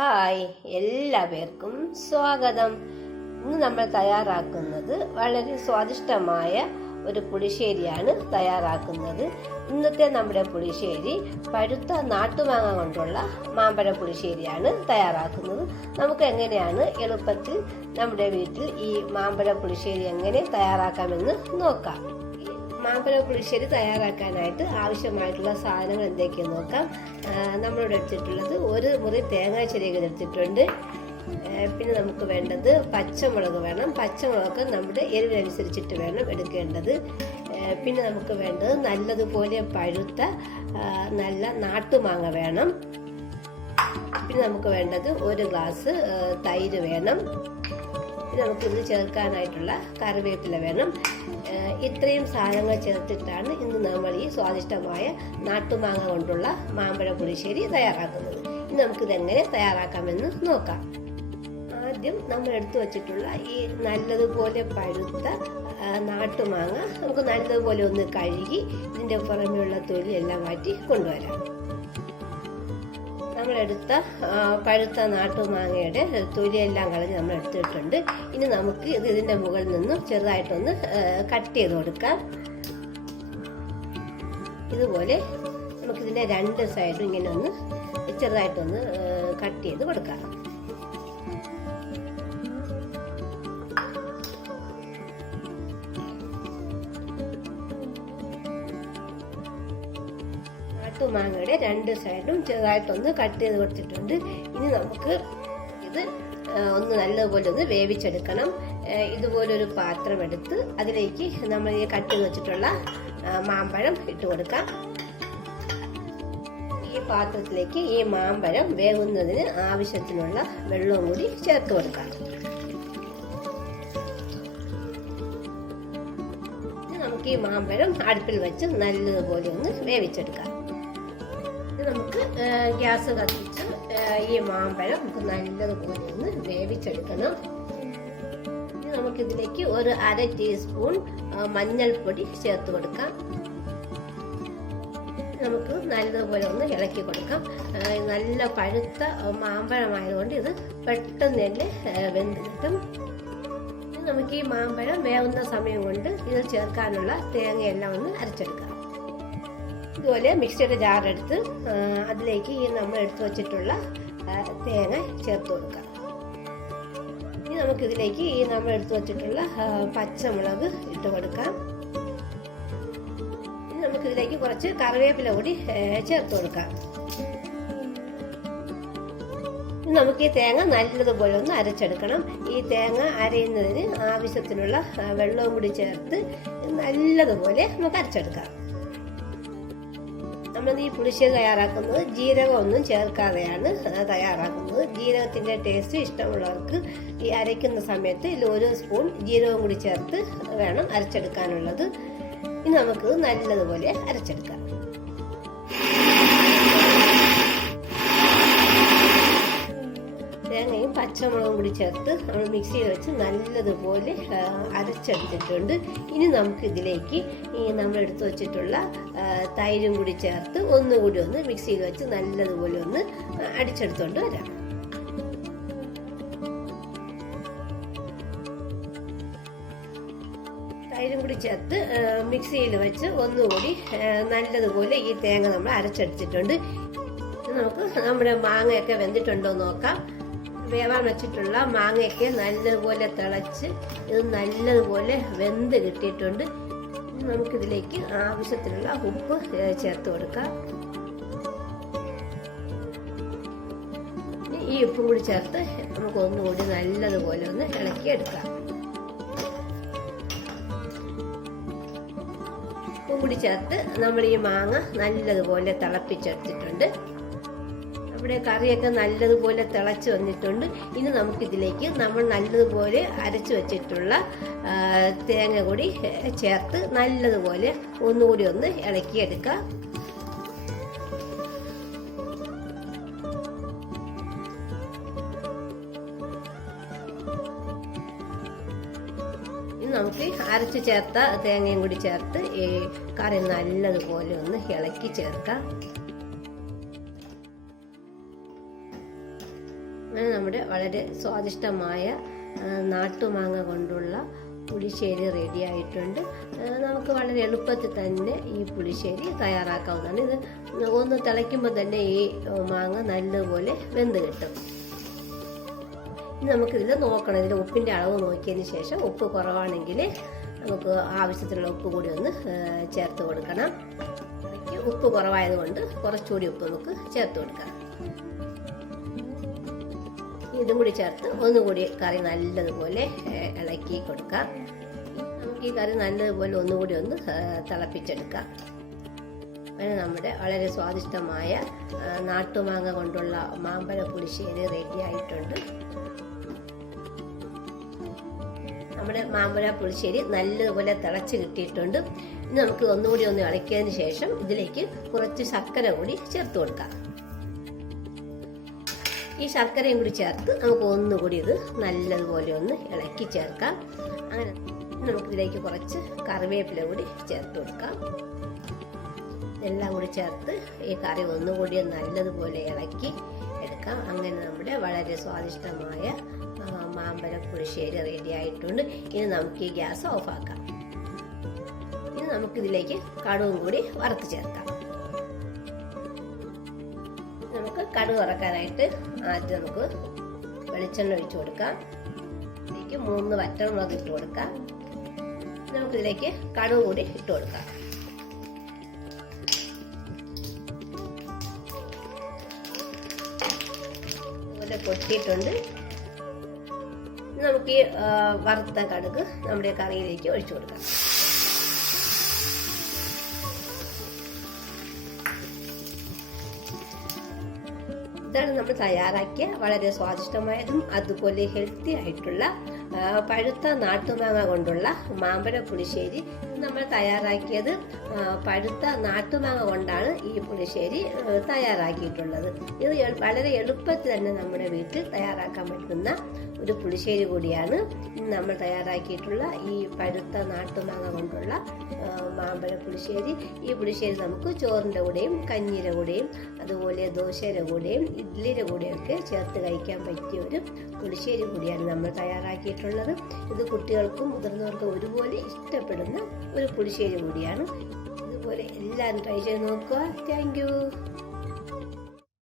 Hi, എല്ലാവർക്കും സ്വാഗതം. ഇന്ന് നമ്മൾ തയ്യാറാക്കുന്നത് വളരെ സ്വാദിഷ്ടമായ ഒരു പുളിശ്ശേരിയാണ് തയ്യാറാക്കുന്നത്. ഇന്നത്തെ നമ്മുടെ പുളിശ്ശേരി പഴുത്ത നാട്ടുമാങ്ങ കൊണ്ടുള്ള മാമ്പഴ പുളിശ്ശേരിയാണ് തയ്യാറാക്കുന്നത്. നമുക്ക് എങ്ങനെയാണ് എളുപ്പത്തിൽ നമ്മുടെ വീട്ടിൽ ഈ മാമ്പഴ പുളിശ്ശേരി എങ്ങനെ തയ്യാറാക്കാമെന്ന് നോക്കാം. മാമ്പഴ പുളിശ്ശേരി തയ്യാറാക്കാനായിട്ട് ആവശ്യമായിട്ടുള്ള സാധനങ്ങൾ എന്തൊക്കെയെന്ന് നോക്കാം. നമ്മളിവിടെ എടുത്തിട്ടുള്ളത് ഒരു മുറി തേങ്ങ ചിരകിയത് എടുത്തിട്ടുണ്ട്. പിന്നെ നമുക്ക് വേണ്ടത് പച്ചമുളക് വേണം. പച്ചമുളക് നമ്മുടെ എരിവിനനുസരിച്ചിട്ട് വേണം എടുക്കേണ്ടത്. പിന്നെ നമുക്ക് വേണ്ടത് നല്ലതുപോലെ പഴുത്ത നല്ല നാട്ടുമാങ്ങ വേണം. പിന്നെ നമുക്ക് വേണ്ടത് ഒരു ഗ്ലാസ് തൈര് വേണം. പിന്നെ നമുക്കിത് ചേർക്കാനായിട്ടുള്ള കറിവേപ്പില വേണം. ഇത്രയും സാധനങ്ങൾ ചേർത്തിട്ടാണ് ഇന്ന് നമ്മൾ ഈ സ്വാദിഷ്ടമായ നാട്ടുമാങ്ങ കൊണ്ടുള്ള മാമ്പഴ പുളിശ്ശേരി തയ്യാറാക്കുന്നത്. ഇനി നമുക്കിത് എങ്ങനെ തയ്യാറാക്കാമെന്ന് നോക്കാം. ആദ്യം നമ്മൾ എടുത്തു വച്ചിട്ടുള്ള ഈ നല്ലതുപോലെ പഴുത്ത നാട്ടുമാങ്ങ നമുക്ക് നല്ലതുപോലെ ഒന്ന് കഴുകി ഇതിൻ്റെ പുറമെയുള്ള തൊലി എല്ലാം മാറ്റി കൊണ്ടുവരാം. നമ്മളെടുത്ത പഴുത്ത നാട്ടുമാങ്ങയുടെ തൊലിയെല്ലാം കളഞ്ഞ് നമ്മൾ എടുത്തിട്ടുണ്ട്. ഇനി നമുക്ക് ഇതിൻ്റെ മുകളിൽ നിന്നും ചെറുതായിട്ടൊന്ന് കട്ട് ചെയ്ത് കൊടുക്കാം. ഇതുപോലെ നമുക്കിതിൻ്റെ രണ്ട് സൈഡും ഇങ്ങനെ ഒന്ന് ചെറുതായിട്ടൊന്ന് കട്ട് ചെയ്ത് കൊടുക്കാം. മാങ്ങയുടെ രണ്ട് സൈഡും ചെറുതായിട്ടൊന്ന് കട്ട് ചെയ്ത് കൊടുത്തിട്ടുണ്ട്. ഇനി നമുക്ക് ഇത് ഒന്ന് നല്ലതുപോലെ ഒന്ന് വേവിച്ചെടുക്കണം. ഇതുപോലൊരു പാത്രം എടുത്ത് അതിലേക്ക് നമ്മൾ ഈ കട്ട് ചെയ്ത് വെച്ചിട്ടുള്ള മാമ്പഴം ഇട്ട് കൊടുക്കാം. ഈ പാത്രത്തിലേക്ക് ഈ മാമ്പഴം വേകുന്നതിന് ആവശ്യത്തിനുള്ള വെള്ളവും കൂടി ചേർത്ത് കൊടുക്കാം. നമുക്ക് ഈ മാമ്പഴം അടുപ്പിൽ വെച്ച് നല്ലതുപോലെ ഒന്ന് വേവിച്ചെടുക്കാം. നമുക്ക് ഗ്യാസ് കത്തിച്ച് ഈ മാമ്പഴം നമുക്ക് നല്ലതുപോലെ ഒന്ന് വേവിച്ചെടുക്കണം. ഇനി നമുക്കിതിലേക്ക് ഒരു 1/2 ടീസ്പൂൺ മഞ്ഞൾപ്പൊടി ചേർത്ത് കൊടുക്കാം. നമുക്ക് നല്ലതുപോലെ ഒന്ന് ഇളക്കി കൊടുക്കാം. നല്ല പഴുത്ത മാമ്പഴമായതുകൊണ്ട് ഇത് പെട്ടെന്ന് തന്നെ വെന്ത് കിട്ടും. നമുക്ക് ഈ മാമ്പഴം വേവുന്ന സമയം കൊണ്ട് ഇത് ചേർക്കാനുള്ള തേങ്ങയെല്ലാം ഒന്ന് അരച്ചെടുക്കാം. ഇതുപോലെ മിക്സിയുടെ ജാറെടുത്ത് അതിലേക്ക് ഈ നമ്മൾ എടുത്തു വച്ചിട്ടുള്ള തേങ്ങ ചേർത്ത് കൊടുക്കാം. ഇനി നമുക്കിതിലേക്ക് ഈ നമ്മൾ എടുത്തു വച്ചിട്ടുള്ള പച്ചമുളക് ഇട്ട് കൊടുക്കാം. ഇനി നമുക്കിതിലേക്ക് കുറച്ച് കറിവേപ്പില കൂടി ചേർത്ത് കൊടുക്കാം. നമുക്ക് ഈ തേങ്ങ നല്ലതുപോലെ ഒന്ന് അരച്ചെടുക്കണം. ഈ തേങ്ങ അരയുന്നതിന് ആവശ്യത്തിനുള്ള വെള്ളവും കൂടി ചേർത്ത് നല്ലതുപോലെ നമുക്ക് അരച്ചെടുക്കാം. നമ്മൾ ഈ പുളിശ്ശേരി തയ്യാറാക്കുന്നത് ജീരകമൊന്നും ചേർക്കാതെയാണ് തയ്യാറാക്കുന്നത്. ജീരകത്തിൻ്റെ ടേസ്റ്റ് ഇഷ്ടമുള്ളവർക്ക് ഈ അരയ്ക്കുന്ന സമയത്ത് ഇതിൽ 1 സ്പൂൺ ജീരകം കൂടി ചേർത്ത് വേണം അരച്ചെടുക്കാനുള്ളത്. ഇനി നമുക്ക് നല്ലതുപോലെ അരച്ചെടുക്കാം. തേങ്ങയും പച്ചമുളകും കൂടി ചേർത്ത് നമ്മൾ മിക്സിയിൽ വെച്ച് നല്ലതുപോലെ അരച്ചെടുത്തിട്ടുണ്ട്. ഇനി നമുക്ക് ഇതിലേക്ക് ഈ നമ്മൾ എടുത്തു വച്ചിട്ടുള്ള തൈരും കൂടി ചേർത്ത് ഒന്നുകൂടി ഒന്ന് മിക്സിയിൽ വെച്ച് നല്ലതുപോലെ ഒന്ന് അടിച്ചെടുത്തോണ്ട് വരാം. തൈരും കൂടി ചേർത്ത് മിക്സിയിൽ വെച്ച് ഒന്നുകൂടി നല്ലതുപോലെ ഈ തേങ്ങ നമ്മൾ അരച്ചെടുത്തിട്ടുണ്ട്. നമുക്ക് നമ്മുടെ മാങ്ങയൊക്കെ വെന്തിട്ടുണ്ടോ നോക്കാം. വേവാൻ വെച്ചിട്ടുള്ള മാങ്ങയൊക്കെ നല്ലതുപോലെ തിളച്ച് ഇത് നല്ലതുപോലെ വെന്ത് കിട്ടിയിട്ടുണ്ട്. നമുക്കിതിലേക്ക് ആവശ്യത്തിനുള്ള ഉപ്പ് ചേർത്ത് കൊടുക്കാം. ഈ ഉപ്പും കൂടി ചേർത്ത് നമുക്ക് ഒന്നുകൂടി നല്ലതുപോലെ ഒന്ന് ഇളക്കിയെടുക്കാം. ഉപ്പും കൂടി ചേർത്ത് നമ്മൾ ഈ മാങ്ങ നല്ലതുപോലെ തിളപ്പിച്ചെടുത്തിട്ടുണ്ട്. നമ്മുടെ കറിയൊക്കെ നല്ലതുപോലെ തിളച്ച് വന്നിട്ടുണ്ട്. ഇനി നമുക്കിതിലേക്ക് നമ്മൾ നല്ലതുപോലെ അരച്ചു വെച്ചിട്ടുള്ള തേങ്ങ കൂടി ചേർത്ത് നല്ലതുപോലെ ഒന്നുകൂടി ഒന്ന് ഇളക്കിയെടുക്കാം. ഇനി നമുക്ക് അരച്ചു ചേർത്ത തേങ്ങയും കൂടി ചേർത്ത് ഈ കറി നല്ലതുപോലെ ഒന്ന് ഇളക്കി ചേർക്കാം. അങ്ങനെ നമ്മുടെ വളരെ സ്വാദിഷ്ടമായ നാട്ടുമാങ്ങ കൊണ്ടുള്ള പുളിശ്ശേരി റെഡി ആയിട്ടുണ്ട്. നമുക്ക് വളരെ എളുപ്പത്തിൽ തന്നെ ഈ പുളിശ്ശേരി തയ്യാറാക്കാവുന്നതാണ്. ഇത് ഒന്ന് തിളയ്ക്കുമ്പോൾ തന്നെ ഈ മാങ്ങ നല്ലപോലെ വെന്ത് കിട്ടും. ഇനി നമുക്കിതിൽ നോക്കണം, ഇതിൽ ഉപ്പിൻ്റെ അളവ് നോക്കിയതിന് ശേഷം ഉപ്പ് കുറവാണെങ്കിൽ നമുക്ക് ആവശ്യത്തിനുള്ള ഉപ്പ് കൂടി ഒന്ന് ചേർത്ത് കൊടുക്കണം. ഉപ്പ് കുറവായതുകൊണ്ട് കുറച്ചുകൂടി ഉപ്പ് നമുക്ക് ചേർത്ത് കൊടുക്കാം. ഇതും കൂടി ചേർത്ത് ഒന്നുകൂടി കറി നല്ലതുപോലെ ഇളക്കി കൊടുക്കാം. നമുക്ക് ഈ കറി നല്ലതുപോലെ ഒന്നുകൂടി ഒന്ന് തിളപ്പിച്ചെടുക്കാം. അങ്ങനെ നമ്മുടെ വളരെ സ്വാദിഷ്ടമായ നാട്ടുമാങ്ങ കൊണ്ടുള്ള മാമ്പഴ പുളിശ്ശേരി റെഡി ആയിട്ടുണ്ട്. നമ്മുടെ മാമ്പഴ പുളിശ്ശേരി നല്ലതുപോലെ തിളച്ച് കിട്ടിയിട്ടുണ്ട്. ഇനി നമുക്ക് ഒന്നുകൂടി ഒന്ന് ഇളക്കിയതിന് ശേഷം ഇതിലേക്ക് കുറച്ച് ശർക്കര കൂടി ചേർത്ത് കൊടുക്കാം. ഈ ശർക്കരയും കൂടി ചേർത്ത് നമുക്ക് ഒന്നുകൂടി ഇത് നല്ലതുപോലെ ഒന്ന് ഇളക്കി ചേർക്കാം. അങ്ങനെ നമുക്കിതിലേക്ക് കുറച്ച് കറിവേപ്പില കൂടി ചേർത്ത് കൊടുക്കാം. എല്ലാം കൂടി ചേർത്ത് ഈ കറി ഒന്നുകൂടി നല്ലതുപോലെ ഇളക്കി എടുക്കാം. അങ്ങനെ നമ്മുടെ വളരെ സ്വാദിഷ്ടമായ മാമ്പഴ പുളിശ്ശേരി റെഡി ആയിട്ടുണ്ട്. ഇനി നമുക്ക് ഈ ഗ്യാസ് ഓഫാക്കാം. ഇനി നമുക്കിതിലേക്ക് കടുകും കൂടി വറുത്ത് ചേർക്കാം. നമുക്ക് കടുക് വറക്കാനായിട്ട് ആദ്യം നമുക്ക് വെളിച്ചെണ്ണ ഒഴിച്ചു കൊടുക്കാം. ഇതിലേക്ക് 3 വറ്റൽമുളക് ഇട്ട് കൊടുക്കാം. നമുക്കിതിലേക്ക് കടുക് കൂടി ഇട്ട് കൊടുക്കാം. അതുപോലെ പൊട്ടിയിട്ടുണ്ട്. നമുക്ക് ഈ വറുത്ത കടുക് നമ്മുടെ കറിയിലേക്ക് ഒഴിച്ചു കൊടുക്കാം. ഇതാണ് നമ്മൾ തയ്യാറാക്കിയ വളരെ സ്വാദിഷ്ടമായതും അതുപോലെ ഹെൽത്തി ആയിട്ടുള്ള പഴുത്ത നാട്ടുമാങ്ങ കൊണ്ടുള്ള മാമ്പഴ പുളിശ്ശേരി. നമ്മൾ തയ്യാറാക്കിയത് പഴുത്ത നാട്ടുമാങ്ങ കൊണ്ടാണ് ഈ പുളിശ്ശേരി തയ്യാറാക്കിയിട്ടുള്ളത്. ഇത് വളരെ എളുപ്പത്തിൽ തന്നെ നമ്മുടെ വീട്ടിൽ തയ്യാറാക്കാൻ പറ്റുന്ന ഒരു പുളിശ്ശേരി കൂടിയാണ് നമ്മൾ തയ്യാറാക്കിയിട്ടുള്ള ഈ പഴുത്ത നാട്ടുമാങ്ങ കൊണ്ടുള്ള മാമ്പഴ പുളിശ്ശേരി. ഈ പുളിശ്ശേരി നമുക്ക് ചോറിൻ്റെ കൂടെയും കഞ്ഞിയുടെ കൂടെയും അതുപോലെ ദോശയുടെ കൂടെയും ഇഡ്ഡലിയുടെ കൂടെയൊക്കെ ചേർത്ത് കഴിക്കാൻ പറ്റിയ ഒരു പുളിശ്ശേരി കൂടിയാണ് നമ്മൾ തയ്യാറാക്കിയിട്ടുള്ളത്. ഇത് കുട്ടികൾക്കും മുതിർന്നവർക്കും ഒരുപോലെ ഇഷ്ടപ്പെടുന്ന ഒരു പുളിശ്ശേരി കൂടിയാണ്. ഇതുപോലെ എല്ലാവരും ട്രൈ ചെയ്ത് നോക്കുക. Thank you.